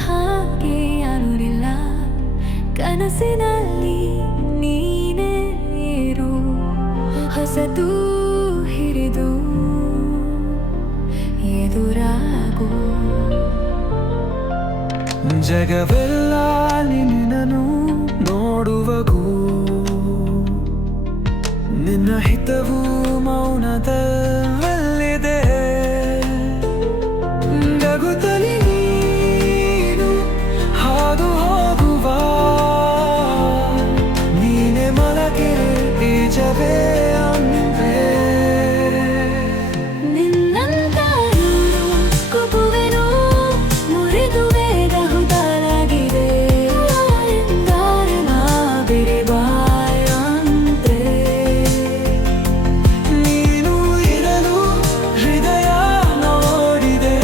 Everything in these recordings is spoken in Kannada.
ಹಾಗೆ ಯಾರಿಲ್ಲ, ಕನಸಿನಲ್ಲಿ ನೀನೇ ಇರು, ಹೊಸದು ಹಿರಿದು ಎದುರಾಗು. ಜಗವೆಲ್ಲ ನಿನ್ನನ್ನು ನೋಡುವಗೂ ನಿನ್ನ ಹಿತವು ಮೌನದಲ್ಲಿದೆ. ನಗುತ್ತಲಿ ನೀನು ಹಾದು ಹೋಗುವ, ನೀನೆ ಮಲಗೆ ಬೀಜವೇ ಅಂಬೆ. ನಿನ್ನಂತ ಕುಪುವೆನು ಮುರಿದು ವೇದ ಹುತಾರಾಗಿದೆ, ಎಂದಾರನ ಬಿರಿಬಾಯಂತೆ. ನೀನು ಇರಲು ಹೃದಯ ನೋಡಿದೆ.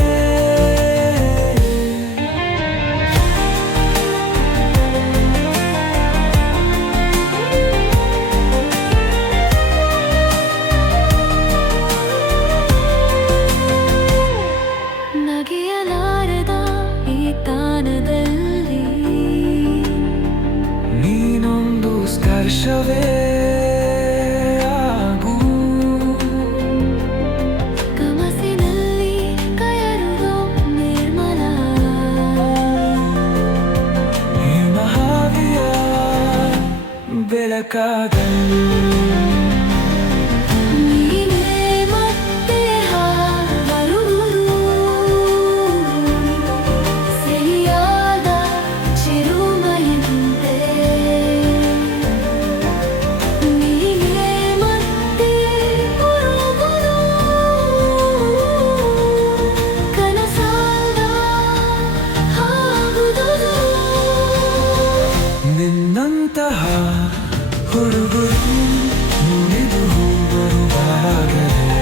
ನಗೆಯಲಾರದ ಈ ತಾಣದಲ್ಲಿ ನೀನೊಂದು ಸ್ಪರ್ಶವೇ ಆಗು. ಕನಸಿನಲ್ಲಿ ಕಯರುವುದು ನಿರ್ಮಲ, ಹಿಮಹಾವಿಯ ಬೆಳಕಾದಲ್ಲಿ ನೀನೇ ಮತ್ತೆ ಬರುವುದು, ಸಿಹಿಯಾದ ಚಿರುಮಳೆಯಂತೆ. ನೀನೇ ಮತ್ತೆ ಬರುವುದು, ಕನಸಾದ ಆಗುವುದು. ನಿನ್ನಂತಹ ಹುಡುಗರು ಮುರಿದು ಬರುವಾಗಲೇ